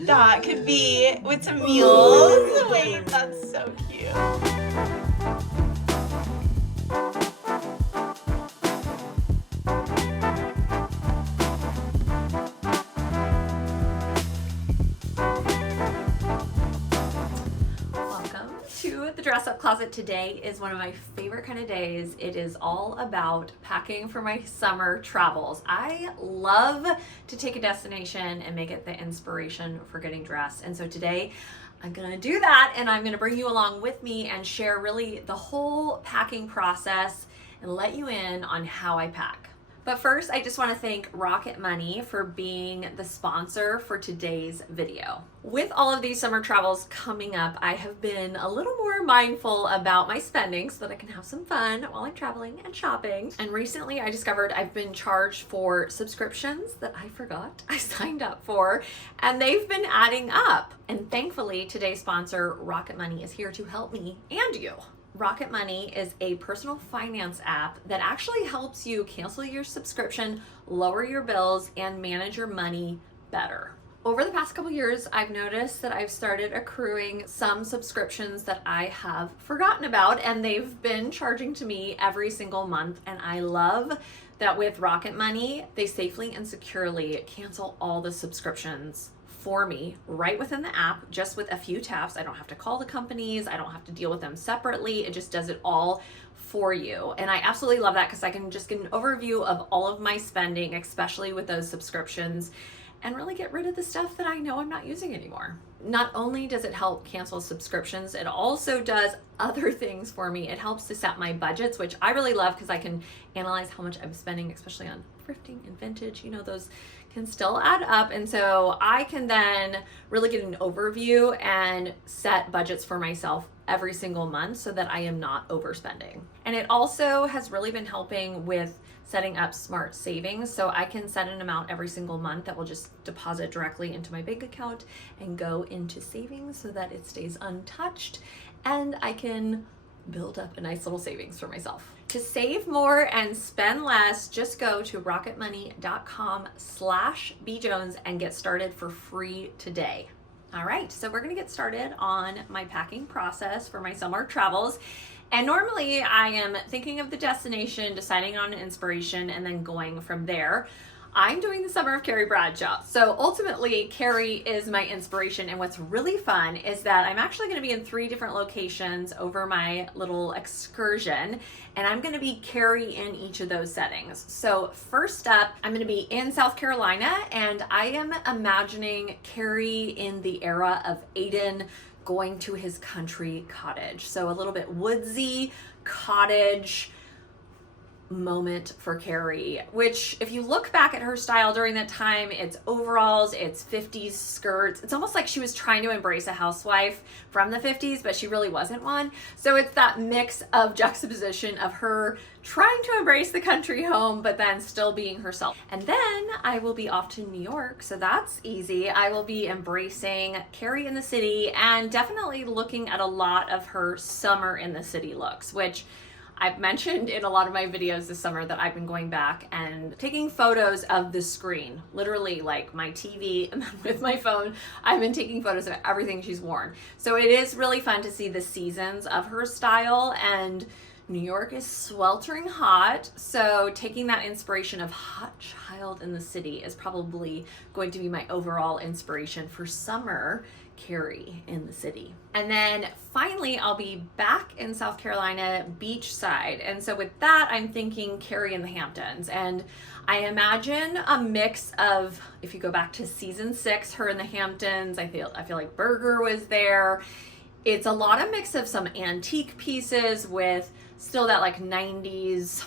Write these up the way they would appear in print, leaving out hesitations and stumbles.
That could be with some mules. Wait, that's so cute. The dress up closet. Today is one of my favorite kind of days. It is all about packing for my summer travels. I love to take a destination and make it the inspiration for getting dressed. And so today I'm gonna do that, and I'm gonna bring you along with me and share really the whole packing process and let you in on how I pack. But first, I just want to thank Rocket Money for being the sponsor for today's video. With all of these summer travels coming up, I have been a little more mindful about my spending so that I can have some fun while I'm traveling and shopping. And recently I discovered I've been charged for subscriptions that I forgot I signed up for, and they've been adding up. And thankfully, today's sponsor, Rocket Money, is here to help me and you. Rocket Money is a personal finance app that actually helps you cancel your subscription, lower your bills, and manage your money better. Over the past couple years, I've noticed that I've started accruing some subscriptions that I have forgotten about, and they've been charging to me every single month. And I love that with Rocket Money, they safely and securely cancel all the subscriptions for me right within the app, just with a few taps. I don't have to call the companies. I don't have to deal with them separately. It just does it all for you. And I absolutely love that because I can just get an overview of all of my spending, especially with those subscriptions, and really get rid of the stuff that I know I'm not using anymore. Not only does it help cancel subscriptions, it also does other things for me. It helps to set my budgets, which I really love because I can analyze how much I'm spending, especially on thrifting and vintage. You know, those can still add up. And so I can then really get an overview and set budgets for myself every single month so that I am not overspending. And it also has really been helping with setting up smart savings. So I can set an amount every single month that will just deposit directly into my bank account and go into savings so that it stays untouched, and I can build up a nice little savings for myself. To save more and spend less, just go to rocketmoney.com/BJones and get started for free today. All right, so we're gonna get started on my packing process for my summer travels. And normally I am thinking of the destination, deciding on an inspiration, and then going from there. I'm doing the Summer of Carrie Bradshaw. So ultimately, Carrie is my inspiration. And what's really fun is that I'm actually going to be in 3 different locations over my little excursion. And I'm going to be Carrie in each of those settings. So first up, I'm going to be in South Carolina. And I am imagining Carrie in the era of Aiden going to his country cottage. So a little bit woodsy cottage moment for Carrie, which if you look back at her style during that time, it's overalls, it's 50s skirts. It's almost like she was trying to embrace a housewife from the 50s, but she really wasn't one. So it's that mix of juxtaposition of her trying to embrace the country home, but then still being herself. And then I will be off to New York, so that's easy. I will be embracing Carrie in the city and definitely looking at a lot of her summer in the city looks, which I've mentioned in a lot of my videos this summer that I've been going back and taking photos of the screen, literally like my TV, and then with my phone, I've been taking photos of everything she's worn. So it is really fun to see the seasons of her style, and New York is sweltering hot. So taking that inspiration of hot child in the city is probably going to be my overall inspiration for summer Carrie in the city. And then finally, I'll be back in South Carolina beachside. And so with that, I'm thinking Carrie in the Hamptons. And I imagine a mix of, if you go back to season 6, her in the Hamptons, I feel like Berger was there. It's a lot of mix of some antique pieces with still that like 90s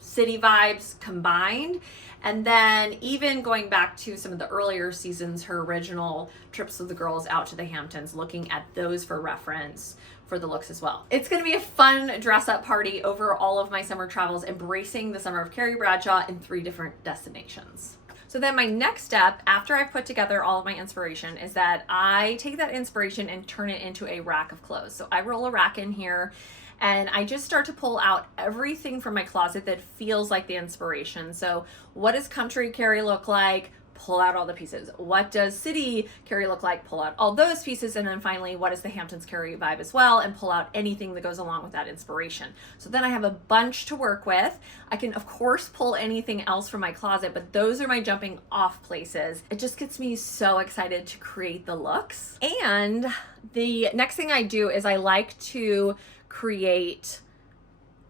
city vibes combined. And then even going back to some of the earlier seasons, her original trips with the girls out to the Hamptons, looking at those for reference for the looks as well. It's gonna be a fun dress up party over all of my summer travels, embracing the Summer of Carrie Bradshaw in 3 different destinations. So then my next step, after I've put together all of my inspiration, is that I take that inspiration and turn it into a rack of clothes. So I roll a rack in here, and I just start to pull out everything from my closet that feels like the inspiration. So what does country Carrie look like pull out all the pieces. What does city Carrie look like? Pull out all those pieces. And then finally, what is the Hamptons Carrie vibe as well? And pull out anything that goes along with that inspiration. So then I have a bunch to work with. I can, of course, pull anything else from my closet, but those are my jumping off places. It just gets me so excited to create the looks. And the next thing I do is I like to create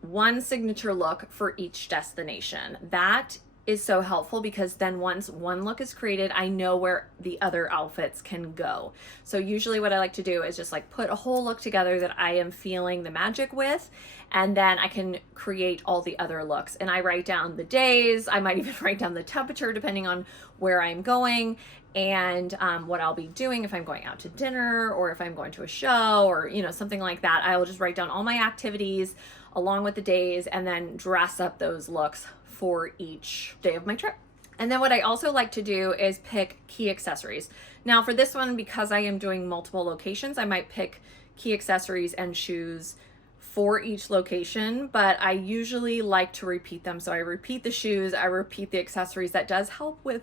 one signature look for each destination. That is so helpful because then once one look is created, I know where the other outfits can go. So usually what I like to do is just like put a whole look together that I am feeling the magic with, and then I can create all the other looks. And I write down the days, I might even write down the temperature depending on where I'm going, and what I'll be doing if I'm going out to dinner or if I'm going to a show or, you know, something like that. I will just write down all my activities along with the days and then dress up those looks for each day of my trip. And then what I also like to do is pick key accessories. Now for this one, because I am doing multiple locations, I might pick key accessories and shoes for each location, but I usually like to repeat them. So I repeat the shoes, I repeat the accessories. That does help with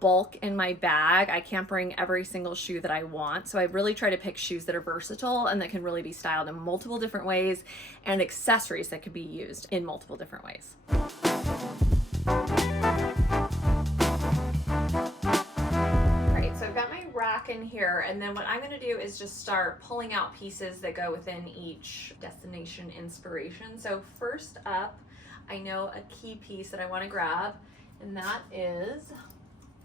bulk in my bag. I can't bring every single shoe that I want. So I really try to pick shoes that are versatile and that can really be styled in multiple different ways, and accessories that could be used in multiple different ways. Alright, so I've got my rack in here, and then what I'm going to do is just start pulling out pieces that go within each destination inspiration. So first up, I know a key piece that I want to grab, and that is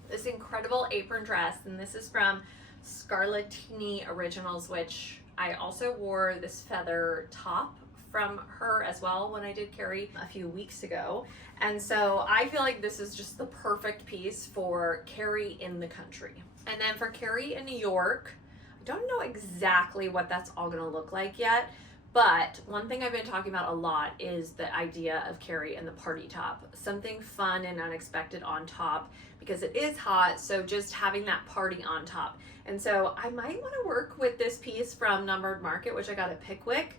this incredible apron dress, and this is from Scarlettini Originals, which I also wore this feather top from her as well when I did Carrie a few weeks ago. And so I feel like this is just the perfect piece for Carrie in the country. And then for Carrie in New York, I don't know exactly what that's all gonna look like yet, but one thing I've been talking about a lot is the idea of Carrie in the party top. Something fun and unexpected on top because it is hot, so just having that party on top. And so I might want to work with this piece from Numbered Market, which I got at Pickwick.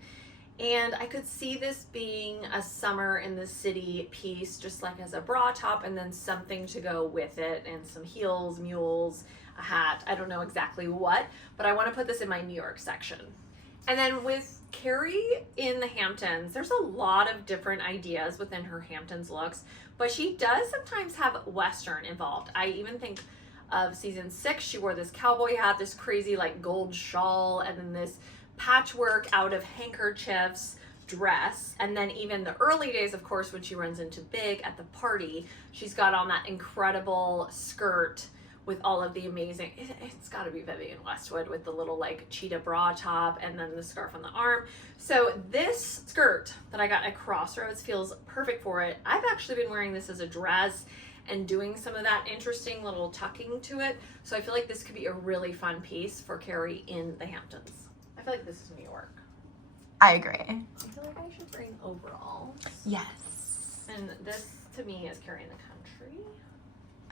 And I could see this being a summer in the city piece, just like as a bra top, and then something to go with it, and some heels, mules, a hat. I don't know exactly what, but I want to put this in my New York section. And then with Carrie in the Hamptons, there's a lot of different ideas within her Hamptons looks, but she does sometimes have Western involved. I even think of season 6, she wore this cowboy hat, this crazy like gold shawl, and then this patchwork out of handkerchiefs dress. And then even the early days, of course, when she runs into Big at the party, she's got on that incredible skirt with all of the amazing, it's got to be Vivienne Westwood with the little like cheetah bra top and then the scarf on the arm. So this skirt that I got at Crossroads feels perfect for it. I've actually been wearing this as a dress and doing some of that interesting little tucking to it. So I feel like this could be a really fun piece for Carrie in the Hamptons. I feel like this is New York. I agree. I feel like I should bring overalls. Yes. And this to me is Carrie in the country.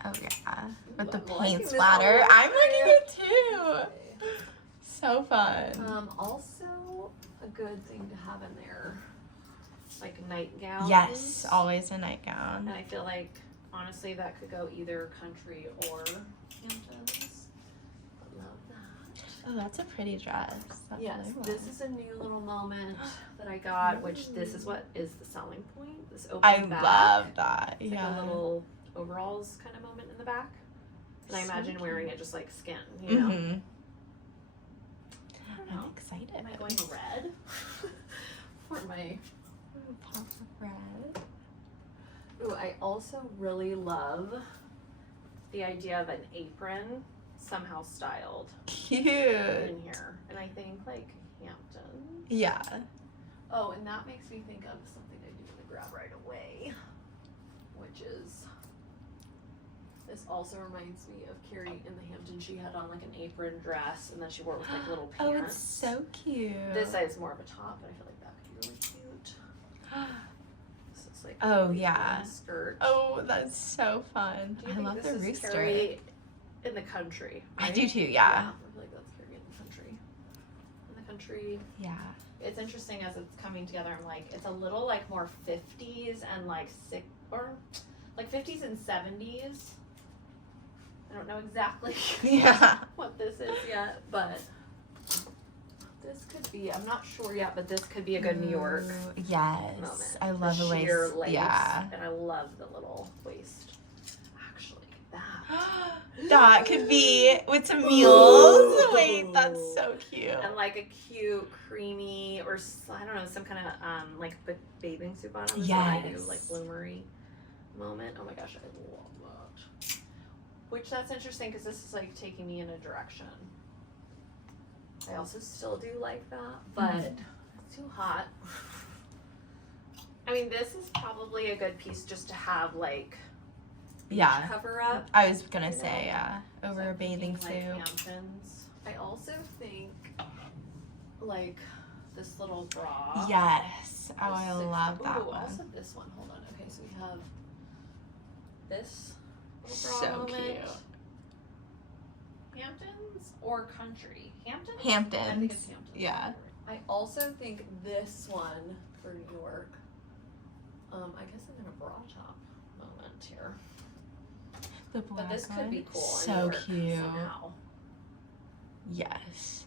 Oh yeah, with the I'm liking paint this splatter. already. I'm liking it too. So fun. Also a good thing to have in there, like nightgowns. Yes, always a nightgown. And I feel like honestly that could go either country or Hamptons. I love that. Oh, that's a pretty dress. That's Yes, really this well. is a new little moment that I got, which this is what is the selling point. This open I back. love that. It's Yeah. like a little overalls kind of moment in the back. And I So imagine wearing cute. it just like skin, you know? Mhm. I don't I'm know. excited. Am I going red? For my... Pop of red. Ooh, I also really love the idea of an apron somehow styled Cute. in here. And I think like Hampton. Yeah. Oh, and that makes me think of something I do want to grab right away, which is, this also reminds me of Carrie in the Hamptons. She had on like an apron dress and then she wore it with like little pants. Oh, it's so cute. This is more of a top, but I feel like that could be really cute. This is like Oh, a yeah. skirt. Oh, that's so fun. Do you I think love this the is rooster. Carrie in the country? I Right? do too, yeah. I feel like that's Carrie in the country. In the country. Yeah. It's interesting as it's coming together. I'm like, it's a little like more 50s and like or like 50s and 70s. I don't know exactly Yeah. what this is yet, but this could be, I'm not sure yet, but this could be a good New York Yes. moment. I love the sheer lace. lace. Yeah. And I love the little waist. Actually, that. That could be with some mules. Wait, that's so cute. And like a cute, creamy, or I don't know, some kind of like bathing suit bottom. Is what I do, like bloomery moment. Oh my gosh, I love that. Which that's interesting because this is like taking me in a direction. I also still do like that, but it's too hot. I mean, this is probably a good piece just to have like cover up. I was gonna say, yeah, over a bathing suit. Like Hamptons. I also think like this little bra. Yes. Oh, I love that one. Also this one. Hold on. Okay, so we have this little bra So moment. cute. Hamptons or country? Hamptons? Hamptons. I think it's Hamptons. Yeah. I also think this one for New York. I guess I'm in a bra top moment here. The black But this could one. be cool. So in New York cute. Somehow. Yes.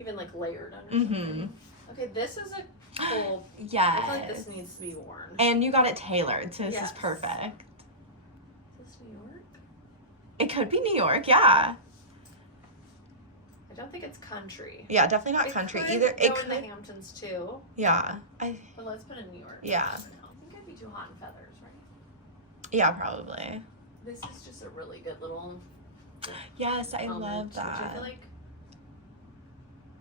Even like layered under something. Okay, this is a cool. Yes. I feel like this needs to be worn. And you got it tailored, so this is Yes. perfect. Is this New York? It could be New York, yeah. I don't think it's country. Yeah, definitely not It country could either. Go It in could. the Hamptons too. Yeah. But let's put in New York. Yeah. For now. I think it'd be too hot in feathers, right? Yeah, probably. This is just a really good little. Yes, I moment, love which I that. feel like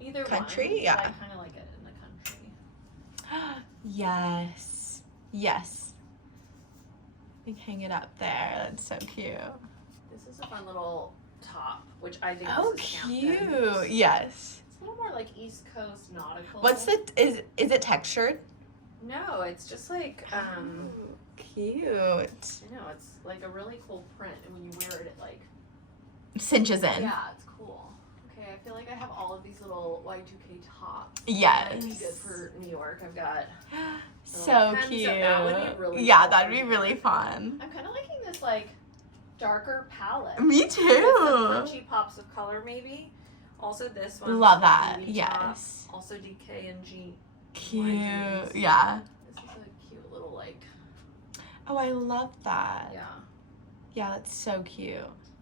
either Country? one, Yeah. but I kind of like it in the country. Yes. Yes. We can hang it up there. That's so cute. This is a fun little top, which I think Oh, this is cute. Hamptons. Yes. It's a little more like East Coast nautical. What's the is it textured? No, it's just like Ooh, cute. I know, it's like a really cool print, and when you wear it, it like Cinches in. yeah, it's cool. Okay, I feel like I have all of these little Y2K tops. Yes. That'd be good for New York. I've got So pens, so cute. that would be really Yeah, cool. that'd be really fun. I'm kind of liking this like darker palette. Me With some too. punchy pops of color, maybe. Also, this one. Love that. baby Yes. top. Also, DK and G. Cute. jeans. Yeah. This is a cute little like. Oh, I love that. Yeah. Yeah, that's so cute.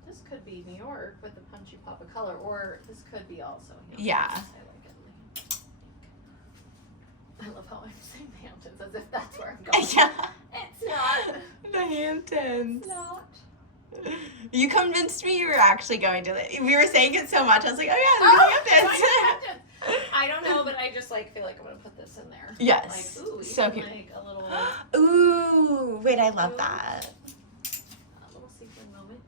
This could be New York with the punchy pop of color, or this could be also Hamptons. Yeah. I like it. I love how I'm saying Hamptons as if that's where I'm going. Yeah. It's not. The Hamptons. It's not. You convinced me you were actually going to it. We were saying it so much. I was like, oh yeah, Oh, the Hamptons. Hamptons. I don't know, but I just like feel like I'm gonna put this in there. Yes. Like, ooh, So even cute. like a little. Ooh, wait, I love that. A little sequin moment.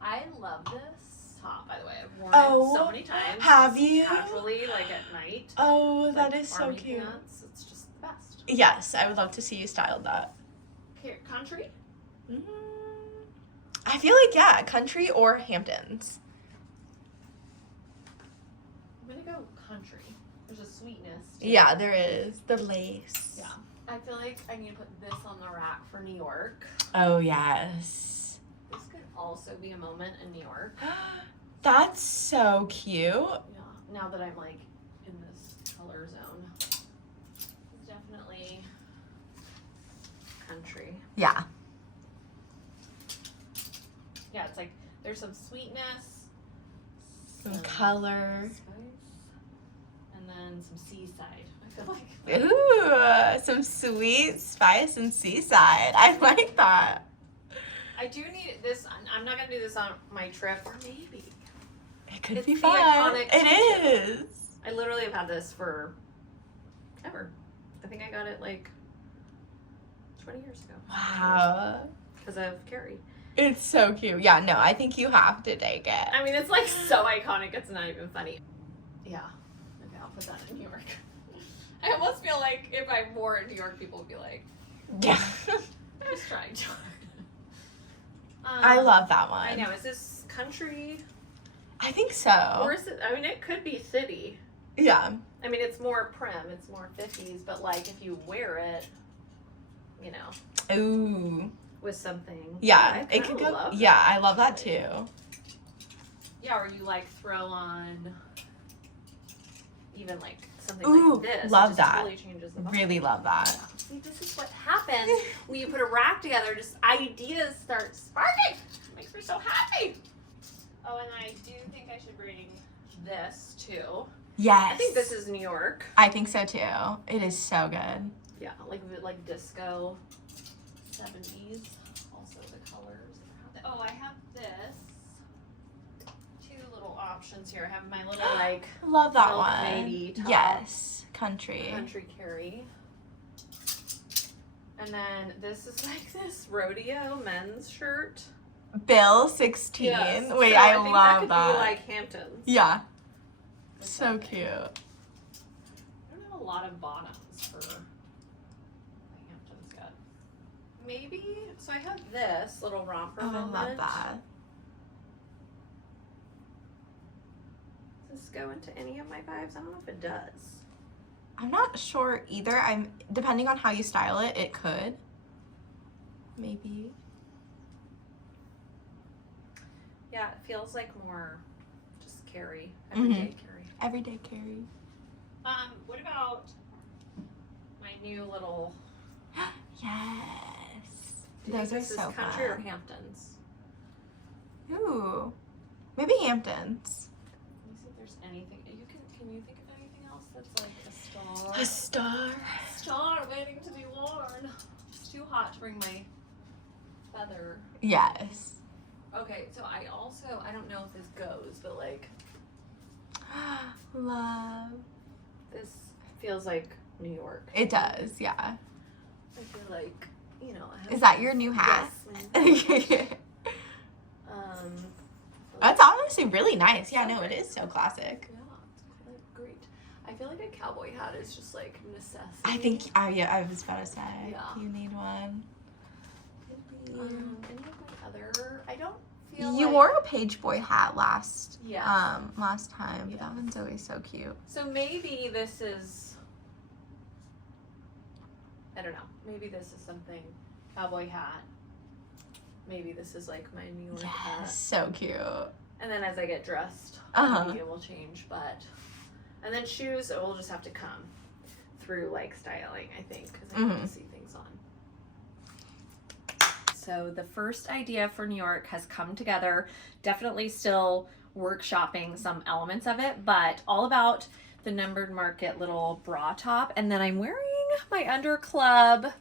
I have that. I love this top, by the way. I've worn Oh, it so many times. have just you? Casually, like at night. Oh, that Like is so army cute. pants. It's just the best. Yes, I would love to see you styled that. Here, country. I feel like, yeah, country or Hamptons. I'm gonna go country. There's a sweetness. To Yeah, it. there is. The lace. Yeah. I feel like I need to put this on the rack for New York. Oh, yes. This could also be a moment in New York. That's so cute. Yeah. Now that I'm like in this color zone. It's definitely country. Yeah. Yeah, it's like there's some sweetness, Some color. spice, and then some seaside. I feel like. Ooh, some sweet spice and seaside. I like that. I do need this. I'm not gonna do this on my trip, or maybe. It could It's be the fun. iconic It t-shirt. is. I literally have had this for ever. I think I got it like 20 years ago. Wow. Because of Carrie. It's so cute. Yeah, no, I think you have to take it. I mean, it's like so iconic. It's not even funny. Yeah. Okay, I'll put that in New York. I almost feel like if I wore it in New York, people would be like, Yeah. just trying too hard. I love that one. I know. Is this country? I think so. Or is it? I mean, it could be city. Yeah. I mean, it's more prim. It's more 50s. But like, if you wear it, you know. Ooh. with something. Yeah, I it could kinda go. love Yeah, that, I love that actually. too. Yeah, or you like throw on even like something Ooh, like this. love it just that. Totally changes the vibe. Really love that. See, this is what happens when you put a rack together. Just ideas start sparking. It makes me so happy. Oh, and I do think I should bring this too. Yes. I think this is New York. I think so too. It is so good. Yeah, like disco 70s. Also the colors. Oh, I have this. Two little options here. I have my little like Love that milk one. baby top. Yes. Country. Carry. And then this is like this rodeo men's shirt. Bill 16. Yes. Wait, So I think love could that. Be like Hamptons. Yeah. With So that thing. cute. I don't have a lot of bottoms for the Hamptons got. Maybe. So I have this little romper. Oh, I love moment. that. Does this go into any of my vibes? I don't know if it does. I'm not sure either. Depending on how you style it, it could. Maybe. Yeah, it feels like more just Carrie, everyday Carrie. Everyday Carrie. What about my new little? Yes. Do you Those think are this is so country or fun. Hamptons? Ooh. Maybe Hamptons. Let me see if there's anything. Can you think of anything else that's like a star? A star. Star waiting to be worn. It's too hot to bring my feather. Yes. Okay, so I don't know if this goes, but like Love. this feels like New York. It does, yeah. I feel like, you know. I have Is that your new hat? Yes, ma'am. That's honestly really nice. Yeah, no, it is so classic. Yeah, it's quite great. I feel like a cowboy hat is just like necessity. I think, yeah, I was about to say, Yeah. you need one. Any of my other, I don't feel You like, wore a page boy hat last Yes. last time. But that one's always so cute. So maybe this is, I don't know, maybe this is something, cowboy hat. Maybe this is like my New York hat. Yes, so cute. And then as I get dressed, maybe it will change, but, and then shoes, it will just have to come through like styling, I think, because I need to see things on. So the first idea for New York has come together. Definitely still workshopping some elements of it, but all about the Numbered Market little bra top. And then I'm wearing my Under Club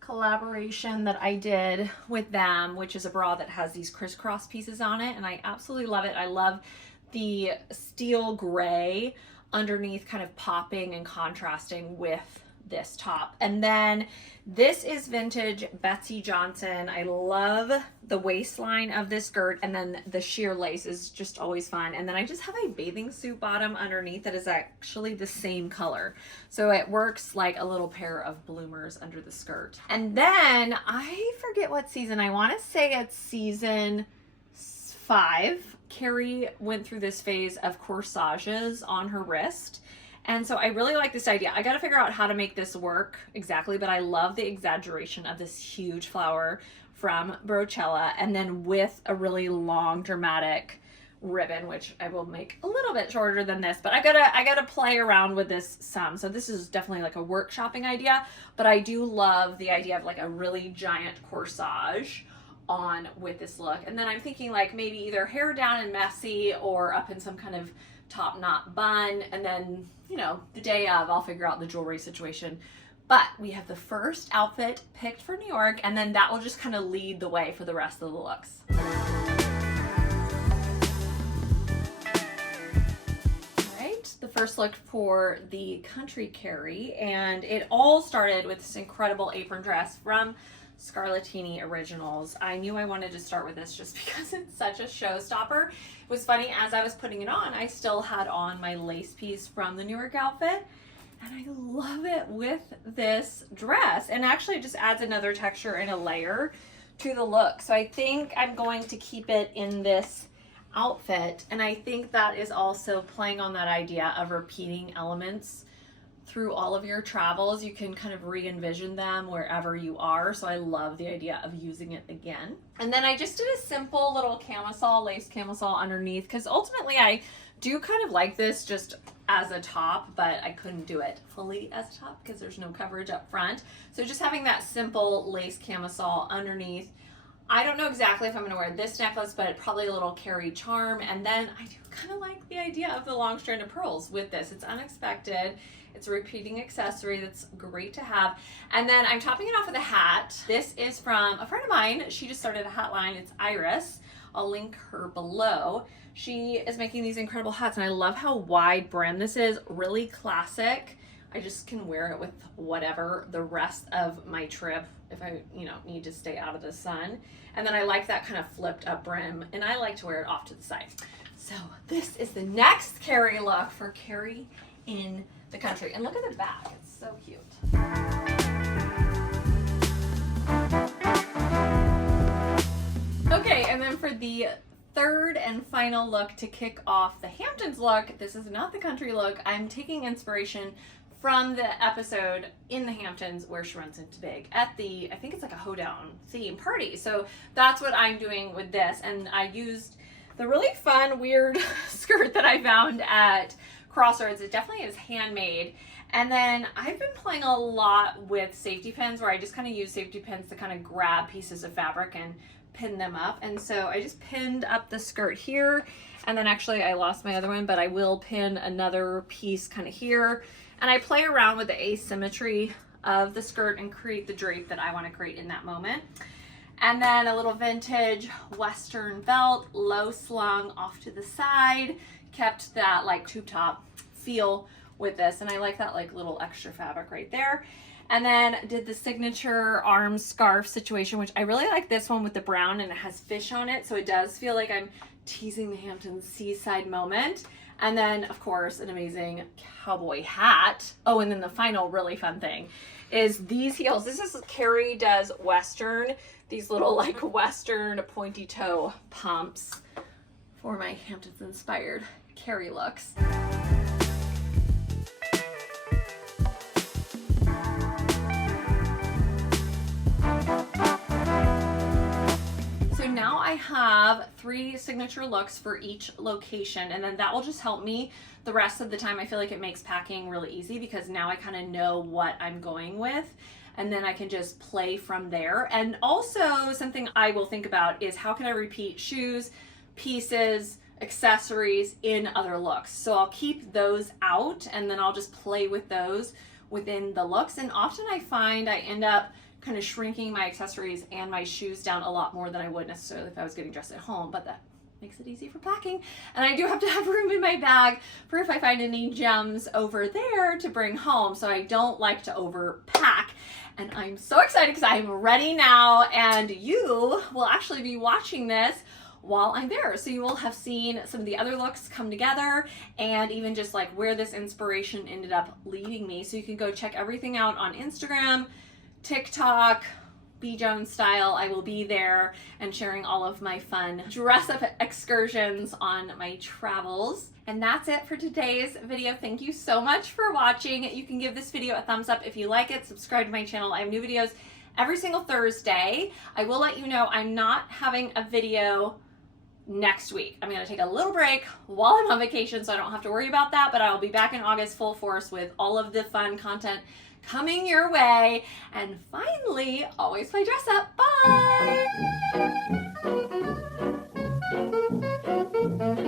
collaboration that I did with them, which is a bra that has these crisscross pieces on it, and I absolutely love it. I love the steel gray underneath kind of popping and contrasting with this top. And then this is vintage Betsy Johnson. I love the waistline of this skirt, and then the sheer lace is just always fun. And then I just have a bathing suit bottom underneath that is actually the same color, so it works like a little pair of bloomers under the skirt. And then I forget what season, I want to say it's season 5. Carrie went through this phase of corsages on her wrist. And so I really like this idea. I got to figure out how to make this work exactly, but I love the exaggeration of this huge flower from Brochella, and then with a really long dramatic ribbon, which I will make a little bit shorter than this, but I gotta play around with this some. So this is definitely like a workshopping idea, but I do love the idea of like a really giant corsage on with this look. And then I'm thinking like maybe either hair down and messy or up in some kind of top knot bun, and then, you know, the day of I'll figure out the jewelry situation. But we have the first outfit picked for New York, and then that will just kind of lead the way for the rest of the looks. Alright, the first look for the country Carrie, and it all started with this incredible apron dress from Scarlettini Originals. I knew I wanted to start with this just because it's such a showstopper. It was funny, as I was putting it on, I still had on my lace piece from the New York outfit, and I love it with this dress. And actually it just adds another texture and a layer to the look. So I think I'm going to keep it in this outfit, and I think that is also playing on that idea of repeating elements through all of your travels. You can kind of re-envision them wherever you are. So I love the idea of using it again. And then I just did a simple little camisole, lace camisole underneath, because ultimately I do kind of like this just as a top, but I couldn't do it fully as a top because there's no coverage up front. So just having that simple lace camisole underneath. I don't know exactly if I'm gonna wear this necklace, but probably a little Carrie charm. And then I do kind of like the idea of the long strand of pearls with this. It's unexpected. It's a repeating accessory that's great to have. And then I'm topping it off with a hat. This is from a friend of mine. She just started a hat line. It's Iris. I'll link her below. She is making these incredible hats, and I love how wide brim this is. Really classic. I just can wear it with whatever the rest of my trip if I, need to stay out of the sun. And then I like that kind of flipped up brim, and I like to wear it off to the side. So this is the next Carrie look for Carrie in the country. And look at the back, it's so cute. Okay, and then for the third and final look to kick off the Hamptons look, this is not the country look. I'm taking inspiration from the episode in the Hamptons where she runs into Big at the, I think it's like a hoedown theme party. So that's what I'm doing with this. And I used the really fun, weird skirt that I found at Crossroads. It definitely is handmade. And then I've been playing a lot with safety pins, where I just kind of use safety pins to kind of grab pieces of fabric and pin them up. And so I just pinned up the skirt here, and then actually I lost my other one, but I will pin another piece kind of here. And I play around with the asymmetry of the skirt and create the drape that I want to create in that moment. And then a little vintage Western belt, low slung off to the side, kept that like tube top feel with this. And I like that like little extra fabric right there. And then did the signature arm scarf situation, which I really like this one with the brown, and it has fish on it. So it does feel like I'm teasing the Hamptons seaside moment. And then of course, an amazing cowboy hat. Oh, and then the final really fun thing is these heels. This is Carrie does Western, these little like Western pointy toe pumps for my Hamptons inspired Carrie looks. Now I have 3 signature looks for each location, and then that will just help me the rest of the time. I feel like it makes packing really easy because now I kind of know what I'm going with, and then I can just play from there. And also something I will think about is how can I repeat shoes, pieces, accessories in other looks. So I'll keep those out, and then I'll just play with those within the looks. And often I find I end up kind of shrinking my accessories and my shoes down a lot more than I would necessarily if I was getting dressed at home, but that makes it easy for packing. And I do have to have room in my bag for if I find any gems over there to bring home, so I don't like to overpack. And I'm so excited because I'm ready now, and you will actually be watching this while I'm there. So you will have seen some of the other looks come together, and even just like where this inspiration ended up leading me. So you can go check everything out on Instagram, TikTok, BJonesStyle. I will be there and sharing all of my fun dress up excursions on my travels. And that's it for today's video. Thank you so much for watching. You can give this video a thumbs up if you like it. Subscribe to my channel. I have new videos every single Thursday. I will let you know I'm not having a video next week. I'm going to take a little break while I'm on vacation, so I don't have to worry about that, but I'll be back in August full force with all of the fun content coming your way. And finally, always play dress up. Bye!